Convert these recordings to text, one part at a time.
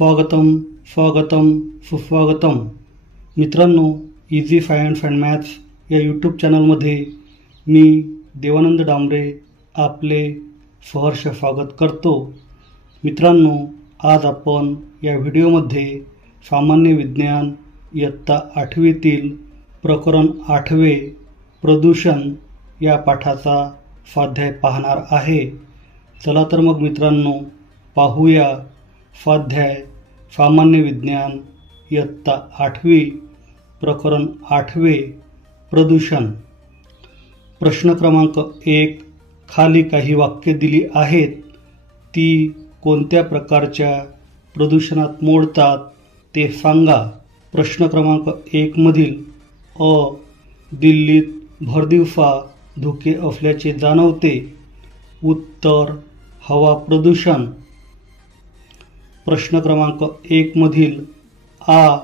स्वागतम स्वागतम सुस्वागतम. मित्रांनो, इझी सायन्स अँड मॅथ्स या यूट्यूब चॅनलमध्ये मी देवानंद डांबरे आपले सहर्ष स्वागत करतो. मित्रांनो, आज आपण या व्हिडिओमध्ये सामान्य विज्ञान इयत्ता 8वीतील प्रकरण 8वे प्रदूषण या पाठाचा स्वाध्याय पाहणार आहे. चला तर मग मित्रांनो, पाहूया स्वाध्याय सामान्य विज्ञान इयत्ता 8वी प्रकरण 8वे प्रदूषण. प्रश्न क्रमांक 1. खाली काही वाक्ये दिली आहेत, ती कोणत्या प्रकारच्या प्रदूषणात मोडतात ते सांगा. प्रश्न क्रमांक 1 मधील अ. दिल्लीत भरदिवसा धुके असल्याचे जाणवते. उत्तर हवा प्रदूषण. प्रश्न क्रमांक 1 मधील आ.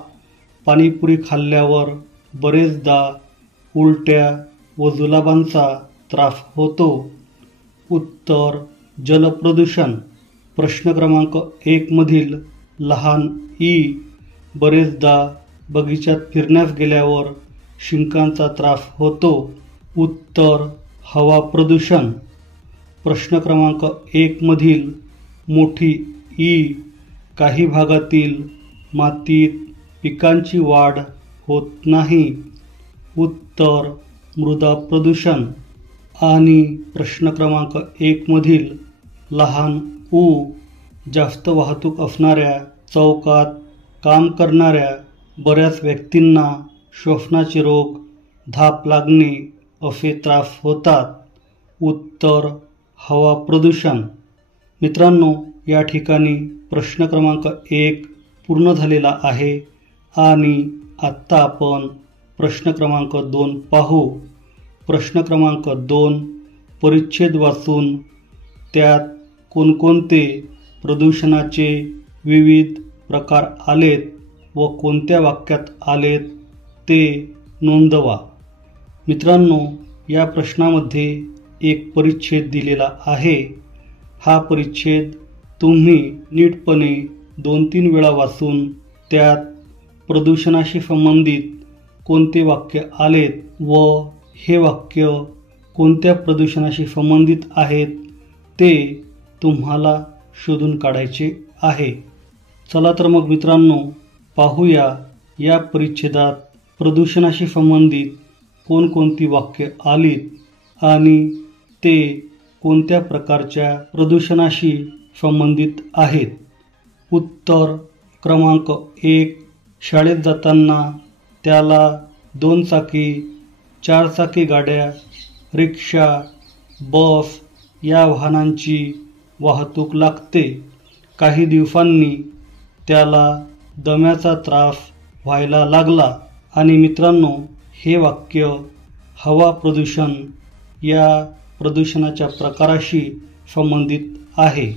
पाणीपुरी खाल्ल्यावर बरेचदा उलट्या व जुलाबांचा त्रास होतो. उत्तर जलप्रदूषण. प्रश्न क्रमांक 1 मधील लहान ई. बरेचदा बगीचात फिरण्यास गेल्यावर शिंकांचा त्रास होतो. उत्तर हवा प्रदूषण. प्रश्न क्रमांक 1 मधील मोठी ई. काही भागातील मातीत पिकांची वाढ होत नाही. उत्तर मृदा प्रदूषण. आणि प्रश्न क्रमांक 1 मधील लहान ऊ. जास्त वाहतूक असणाऱ्या चौकात काम करणाऱ्या बऱ्याच व्यक्तींना श्वसनाचे रोग, धाप लागणे असे त्रास होतात. उत्तर हवा प्रदूषण. मित्रांनो, या ठिकाणी प्रश्न क्रमांक 1 पूर्ण झालेला आहे आणि आत्ता आपण प्रश्न क्रमांक 2 पाहू. प्रश्न क्रमांक 2 परिच्छेद वाचून त्यात कोणकोणते प्रदूषणाचे विविध प्रकार आलेत व कोणत्या वाक्यात आलेत ते नोंदवा. मित्रांनो, या प्रश्नामध्ये एक परिच्छेद दिलेला आहे. हा परिच्छेद तुम्ही नीटपणे 2-3 वेळा वाचून त्यात प्रदूषणाशी संबंधित कोणते वाक्य आलेत व हे वाक्य कोणत्या प्रदूषणाशी संबंधित आहेत ते तुम्हाला शोधून काढायचे आहे. चला तर मग मित्रांनो, पाहूया या परिच्छेदात प्रदूषणाशी संबंधित कोणकोणती वाक्य आलीत आणि ते कोणत्या प्रकारच्या प्रदूषणाशी संबंधित आहेत. उत्तर क्रमांक 1. शाळेत जाताना त्याला 2 चाकी, 4 चाकी गाड्या, रिक्षा, बस या वाहनांची वाहतूक लागते. काही दिवसांनी त्याला दम्याचा त्रास व्हायला लागला. आणि मित्रांनो, हे वाक्य हवा प्रदूषण या प्रदूषणाच्या प्रकाराशी संबंधित आहे.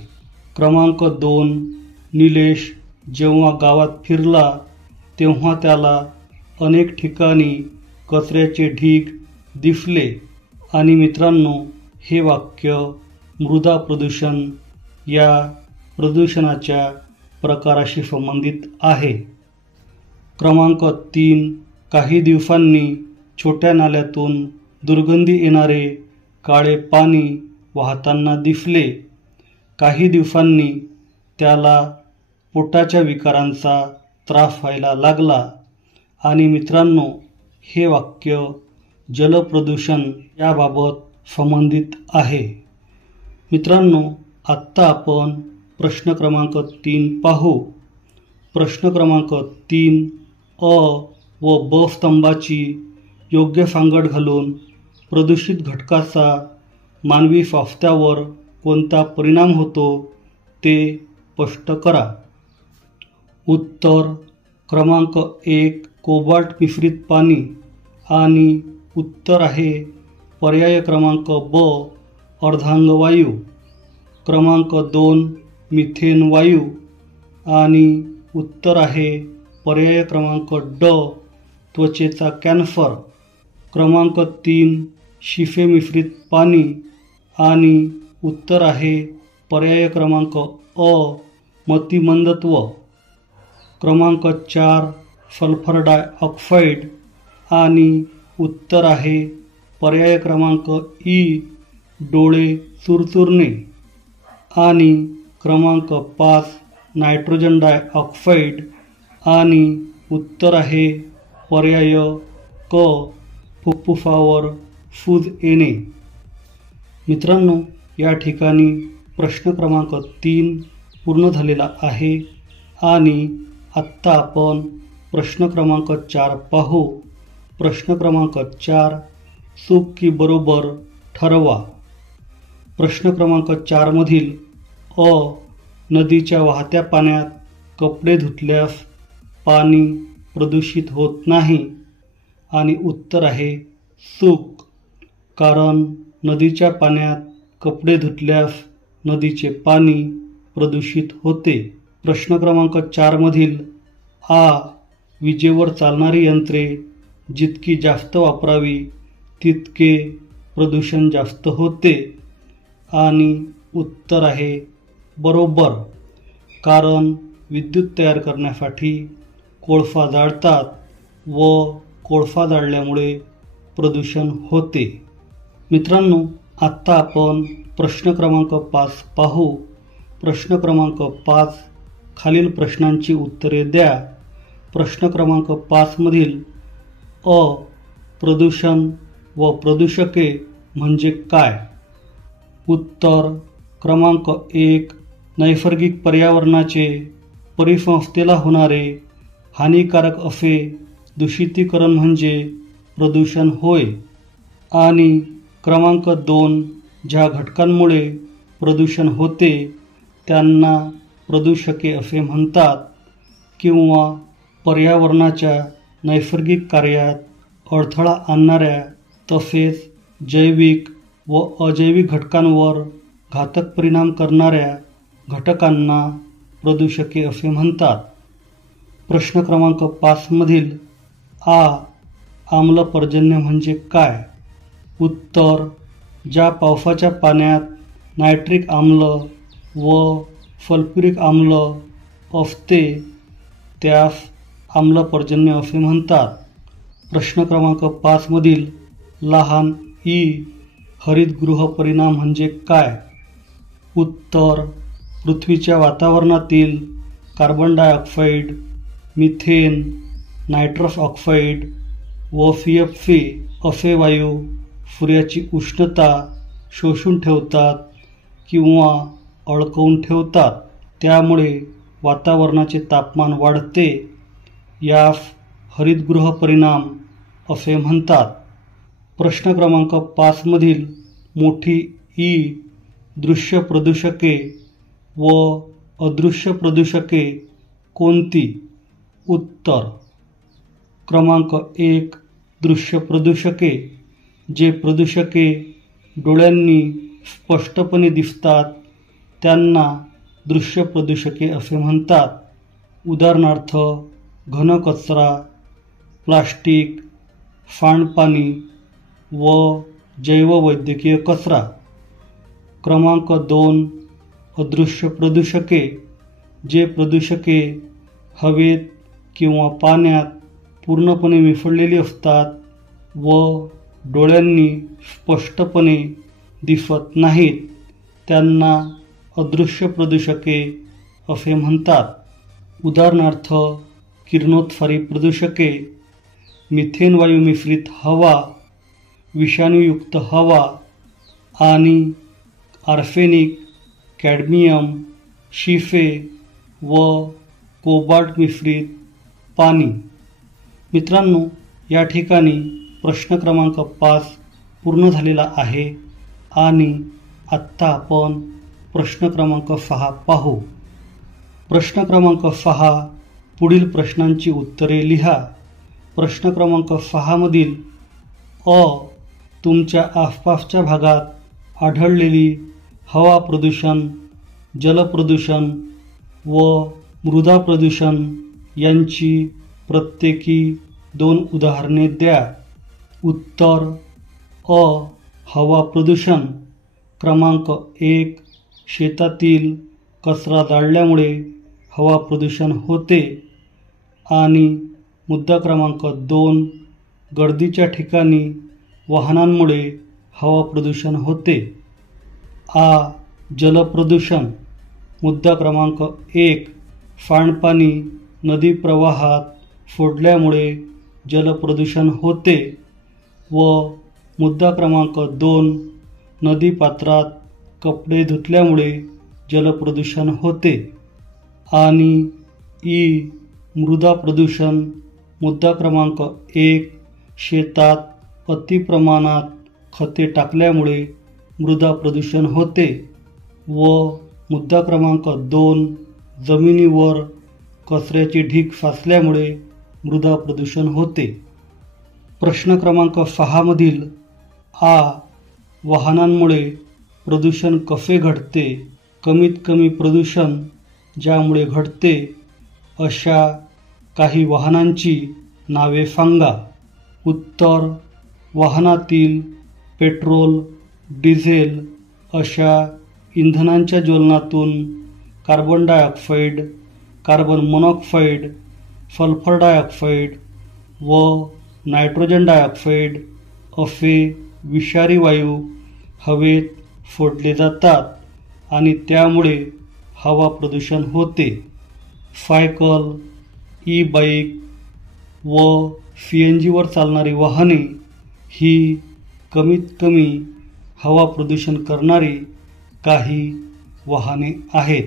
क्रमांक 2. निलेश जेव्हा गावात फिरला तेव्हा त्याला अनेक ठिकाणी कचऱ्याचे ढीग दिसले. आणि मित्रांनो, हे वाक्य मृदा प्रदूषण या प्रदूषणाच्या प्रकाराशी संबंधित आहे. क्रमांक 3. काही दिवसांनी छोट्या नाल्यातून दुर्गंधी येणारे काळे पाणी वाहताना दिसले. काही दिवसांनी त्याला पोटाच्या विकारांचा त्रास व्हायला लागला. आणि मित्रांनो, हे वाक्य जलप्रदूषण याबाबत संबंधित आहे. मित्रांनो, आत्ता आपण प्रश्न क्रमांक 3 पाहू. प्रश्न क्रमांक 3. अ व ब स्तंभाची योग्य सांगड घालून प्रदूषित घटकाचा मानवी स्वास्थ्यावर कोणता परिणाम होतो ते स्पष्ट करा. उत्तर क्रमांक 1. कोबाल्ट मिश्रित पाणी. आणि उत्तर आहे पर्याय क्रमांक ब. अर्धांगवायू. क्रमांक 2. मिथेन वायू. आणि उत्तर आहे पर्याय क्रमांक ड. त्वचेचा कॅन्सर. क्रमांक 3. शिसे मिश्रित पाणी. आणि उत्तर आहे पर्याय क्रमांक अ. मतिमंदत्व. क्रमांक 4 सल्फर डायऑक्साईड आणि उत्तर आहे पर्याय क्रमांक ई डोळे चुरचुरणे आणि क्रमांक 5 नायट्रोजन डायऑक्साईड आणि उत्तर आहे पर्याय क फुफ्फुसावर सूज येणे. मित्रांनो, या ठिकाणी प्रश्न क्रमांक 3 पूर्ण झालेला आहे आणि आत्ता आपण प्रश्न क्रमांक 4 पाहू. प्रश्न क्रमांक 4 चूक की बरोबर ठरवा. प्रश्न क्रमांक 4 मधील अ नदीच्या वाहत्या पाण्यात कपडे धुतल्यास पाणी प्रदूषित होत नाही आणि उत्तर आहे चूक, कारण नदीच्या पाण्यात कपडे धुतल्यास नदीचे पाणी प्रदूषित होते. प्रश्न क्रमांक 4 मधील आ विजेवर चालणारी यंत्रे जितकी जास्त वापरावी तितके प्रदूषण जास्त होते आणि उत्तर आहे बरोबर, कारण विद्युत तयार करण्यासाठी कोळसा जाळतात व कोळसा जाळल्यामुळे प्रदूषण होते. मित्रांनो, आत्ता आपण प्रश्न क्रमांक 5 पाहू. प्रश्न क्रमांक 5 खालील प्रश्नांची उत्तरे द्या. प्रश्न क्रमांक 5 मधील अ प्रदूषण व प्रदूषके म्हणजे काय? उत्तर क्रमांक 1 नैसर्गिक पर्यावरणाचे परिसंस्थेला होणारे हानिकारक असे दूषितीकरण म्हणजे प्रदूषण होय. आणि क्रमांक 2 ज्या घटकांमुळे प्रदूषण होते त्यांना प्रदूषके असे म्हणतात किंवा पर्यावरणाच्या नैसर्गिक कार्यात अडथळा आणणाऱ्या तसेच जैविक व अजैविक घटकांवर घातक परिणाम करणाऱ्या घटकांना प्रदूषके असे म्हणतात. प्रश्न क्रमांक 5 मधील आ आम्लपर्जन्य म्हणजे काय? उत्तर ज्या पावसाच्या पाण्यात नायट्रिक आम्ल व सल्फ्युरिक आम्ल असते त्यास आम्लपर्जन्य असे म्हणतात. प्रश्न क्रमांक 5 मधील लहान ई हरितगृह परिणाम म्हणजे काय? उत्तर पृथ्वीच्या वातावरणातील carbon dioxide, methane, nitrous oxide व CFC असे वायू सूर्याची उष्णता शोषून ठेवतात किंवा अडकवून ठेवतात. त्यामुळे वातावरणाचे तापमान वाढते. यास हरितगृह परिणाम असे म्हणतात. प्रश्न क्रमांक 5 मधील मोठी ई दृश्य प्रदूषके व अदृश्य प्रदूषके कोणती? उत्तर क्रमांक 1 दृश्य प्रदूषके जे प्रदूषके डोळ्यांनी स्पष्टपणे दिसतात त्यांना दृश्य प्रदूषके असे म्हणतात. उदाहरणार्थ घन कचरा, प्लास्टिक, सांडपाणी व जैववैद्यकीय कचरा. क्रमांक 2 अदृश्य प्रदूषके जे प्रदूषके हवेत किंवा पाण्यात पूर्णपणे मिसळलेली असतात व डोळ्यांनी स्पष्टपणे दिसत नाहीत त्यांना अदृश्य प्रदूषके असे म्हणतात. उदाहरणार्थ किरणोत्सारी प्रदूषके, मिथेन वायू मिश्रित हवा, विषाणूयुक्त हवा आणि आर्सेनिक, कॅडमियम, शिफे व कोबाल्ट मिश्रित पाणी. मित्रांनो, या ठिकाणी प्रश्न क्रमांक 5 पूर्ण झालेला आहे आणि आत्ता आपण प्रश्न क्रमांक 6 पाहू. प्रश्न क्रमांक 6 पुढील प्रश्नांची उत्तरे लिहा. प्रश्न क्रमांक 6 मधील अ तुमच्या आसपासच्या भागात आढळलेली हवा प्रदूषण, जलप्रदूषण व मृदा प्रदूषण यांची प्रत्येकी 2 उदाहरणे द्या. उत्तर अ हवा प्रदूषण. क्रमांक 1 शेतातील कचरा जाळल्यामुळे हवा प्रदूषण होते. आणि मुद्दा क्रमांक 2, गर्दीच्या ठिकाणी वाहनांमुळे हवा प्रदूषण होते. जलप्रदूषण. मुद्दा क्रमांक 1, सांडपाणी नदी प्रवाहात फोडल्यामुळे जलप्रदूषण होते. व मुद्दा क्रमांक 2, नदीपात्रात कपडे धुतल्यामुळे जलप्रदूषण होते. आणि मृदा प्रदूषण. मुद्दा क्रमांक 1, शेतात अतिप्रमाणात खते टाकल्यामुळे मृदा प्रदूषण होते. व मुद्दा क्रमांक 2, जमिनीवर कचऱ्याची ढीग साचल्यामुळे मृदा प्रदूषण होते. प्रश्न क्रमांक 6 मधील वाहनांमुळे प्रदूषण कसे घडते? कमीत कमी प्रदूषण ज्यामुळे घडते अशा काही वाहनांची नावे सांगा. उत्तर: वाहनातील पेट्रोल, डिझेल अशा इंधनांच्या ज्वलनातून carbon dioxide, carbon monoxide, sulphur dioxide व नायट्रोजन डायऑक्साईड असे विषारी वायू हवेत सोडले जातात आणि त्यामुळे हवा प्रदूषण होते. सायकल, ई-बाईक व CNGवर चालणारी वाहने ही कमीत कमी हवा प्रदूषण करणारी काही वाहने आहेत.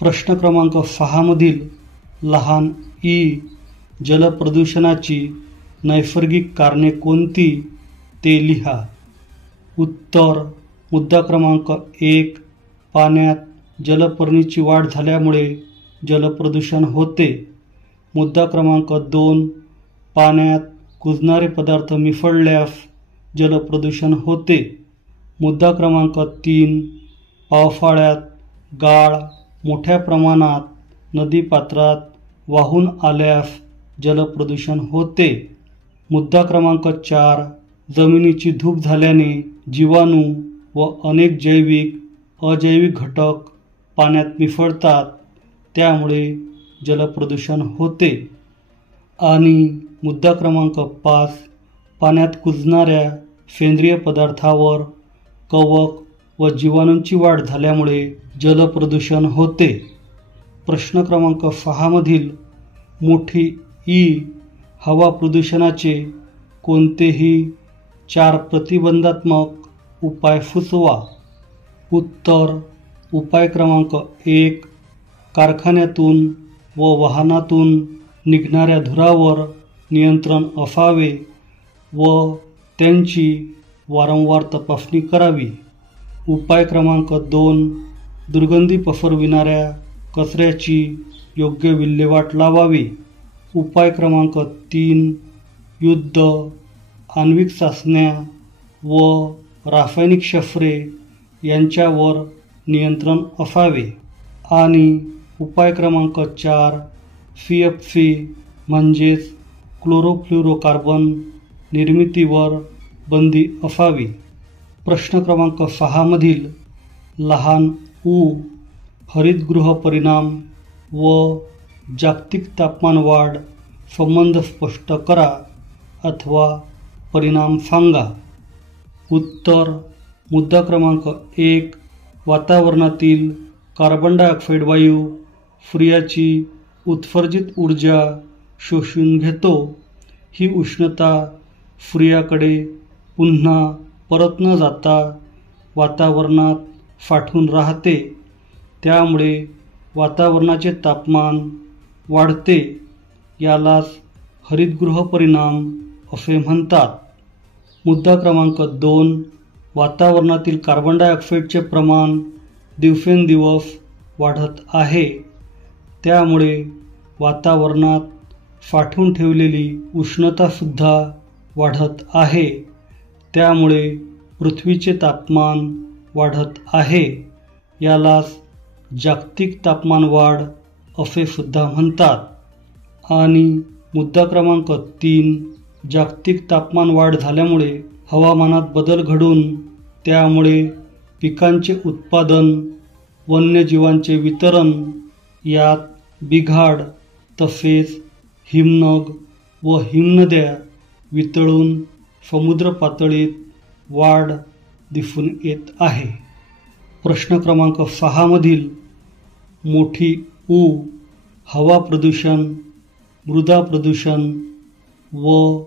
प्रश्न क्रमांक 6 मधील लहान जलप्रदूषणाची नैसर्गिक कारणे कोणती ते लिहा. उत्तर: मुद्दा क्रमांक 1, पाण्यात जलपर्णीची वाढ झाल्यामुळे जलप्रदूषण होते. मुद्दा क्रमांक 2, पाण्यात कुजणारे पदार्थ मिसळल्यास जलप्रदूषण होते. मुद्दा क्रमांक 3, पावसाळ्यात गाळ मोठ्या प्रमाणात नदीपात्रात वाहून आल्यास जलप्रदूषण होते. मुद्दा क्रमांक 4, जमिनीची धूप झाल्याने जीवाणू व अनेक जैविक अजैविक घटक पाण्यात मिसळतात, त्यामुळे जलप्रदूषण होते. आणि मुद्दा क्रमांक 5, पाण्यात कुजणाऱ्या सेंद्रिय पदार्थावर कवक व जीवाणूंची वाढ झाल्यामुळे जलप्रदूषण होते. प्रश्न क्रमांक 6 मधील मोठी हवा प्रदूषणाचे कोणतेही 4 प्रतिबंधात्मक उपाय सुचवा. उत्तर: उपाय क्रमांक 1, कारखान्यातून व वाहनातून निघणाऱ्या धुरावर नियंत्रण असावे व त्यांची वारंवार तपासणी करावी. उपाय क्रमांक 2, दुर्गंधी पसरविणाऱ्या कचऱ्याची योग्य विल्हेवाट लावावी. उपाय क्रमांक 3, युद्ध, आण्विक चाचण्या व रासायनिक शस्त्रे यांच्यावर नियंत्रण असावे. आणि उपाय क्रमांक 4, CFC म्हणजेच क्लोरोफ्लोरोकार्बन निर्मितीवर बंदी असावी. प्रश्न क्रमांक 6 मधील लहान हरितगृह परिणाम व जागतिक तापमान वाढ संबंध स्पष्ट करा अथवा परिणाम सांगा. उत्तर: मुद्दा क्रमांक 1, वातावरणातील कार्बन डायऑक्साईड वायू सूर्याची उत्सर्जित ऊर्जा शोषून घेतो. ही उष्णता सूर्याकडे पुन्हा परत न जाता वातावरणात साठून राहते, त्यामुळे वातावरणाचे तापमान वाढते. यालाच हरितगृह परिणाम असे म्हणतात. मुद्दा क्रमांक 2, वातावरणातील कार्बन डायऑक्साईडचे प्रमाण दिवसेंदिवस वाढत आहे, त्यामुळे वातावरणात साठवून ठेवलेली उष्णतासुद्धा वाढत आहे, त्यामुळे पृथ्वीचे तापमान वाढत आहे. यालाच जागतिक तापमानवाढ असे सुद्धा म्हणतात. आणि मुद्दा क्रमांक 3, जागतिक तापमानवाढ झाल्यामुळे हवामानात बदल घडून त्यामुळे पिकांचे उत्पादन, वन्यजीवांचे वितरण यात बिघाड तसेच हिमनग व हिमनद्या वितळून समुद्र पातळीत वाढ दिसून येत आहे. प्रश्न क्रमांक 6 मधील मोठी ऊ हवा प्रदूषण, मृदा प्रदूषण व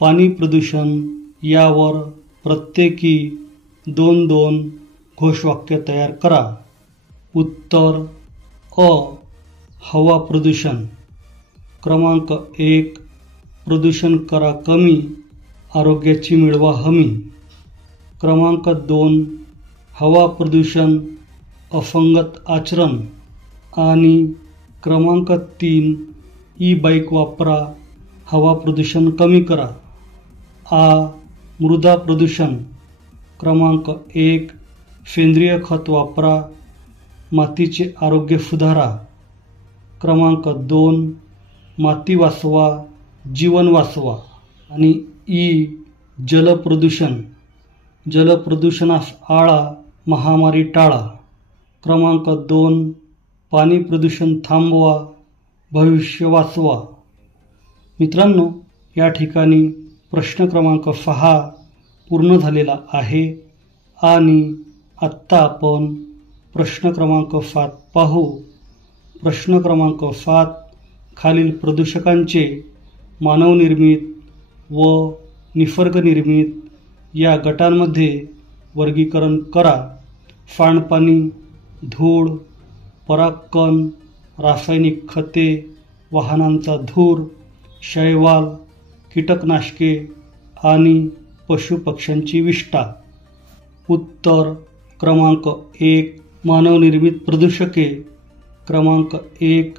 पाणी प्रदूषण यावर प्रत्येकी 2-2 घोषवाक्य तयार करा. उत्तर अ. हवा प्रदूषण. क्रमांक 1. प्रदूषण करा कमी, आरोग्याची मिळवा हमी. क्रमांक 2. हवा प्रदूषण असंगत आचरण. आणि क्रमांक 3. ई-बाईक वापरा, हवा प्रदूषण कमी करा. आ. मृदा प्रदूषण. क्रमांक 1. सेंद्रिय खत वापरा, मातीचे आरोग्य सुधारा. क्रमांक 2. माती वाचवा, जीवन वाचवा. आणि ई. जलप्रदूषण. जलप्रदूषणास आळा, महामारी टाळा. क्रमांक 2. पाणी प्रदूषण थांबवा, भविष्य वाचवा. मित्रांनो, या ठिकाणी प्रश्न क्रमांक 6 पूर्ण झालेला आहे आणि आत्ता आपण प्रश्न क्रमांक 7 पाहू. प्रश्न क्रमांक 7 खालील प्रदूषकांचे मानवनिर्मित व निसर्गनिर्मित या गटांमध्ये वर्गीकरण करा. सांडपाणी, धूळ, परागकण, रासायनिक खते, वाहनांचा धूर, शैवाल, कीटकनाशके आणि पशुपक्ष्यांची विष्ठा. उत्तर क्रमांक 1. मानवनिर्मित प्रदूषके. क्रमांक 1.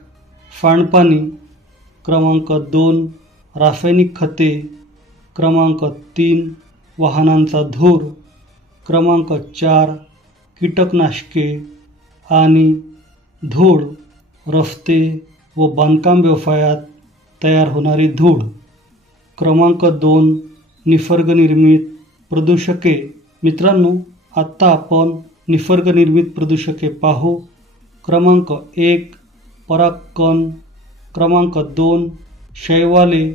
सांडपाणी. क्रमांक 2. रासायनिक खते. क्रमांक 3. वाहनांचा धूर. क्रमांक 4. कीटकनाशके आणि धूळ, रस्ते व बांधकाम व्यवसायात तयार होणारी धूळ. क्रमांक 2. निसर्गनिर्मित प्रदूषके. मित्रांनो, आत्ता आपण निसर्गनिर्मित प्रदूषके पाहू. क्रमांक 1. परागकण. क्रमांक 2. शैवाले.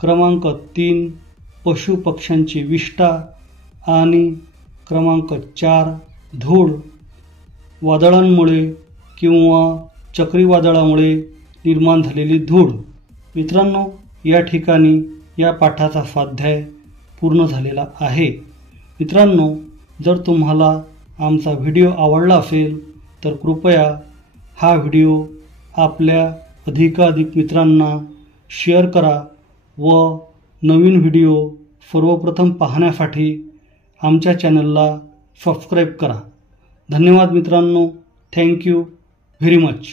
क्रमांक 3. पशुपक्ष्यांची विष्ठा. आणि क्रमांक 4. धूळ. वादळांमुळे किंवा चक्रीवादळामुळे निर्माण झालेली धूळ. मित्रांनो, या ठिकाणी या पाठाचा स्वाध्याय पूर्ण झालेला आहे. मित्रांनो, जर तुम्हाला आमचा व्हिडिओ आवडला असेल तर कृपया हा व्हिडिओ आपल्या अधिकाधिक मित्रांना शेअर करा व नवीन व्हिडिओ सर्वप्रथम पाहण्यासाठी आमच्या चॅनलला सबस्क्राईब करा. धन्यवाद मित्रांनो. Thank you very much.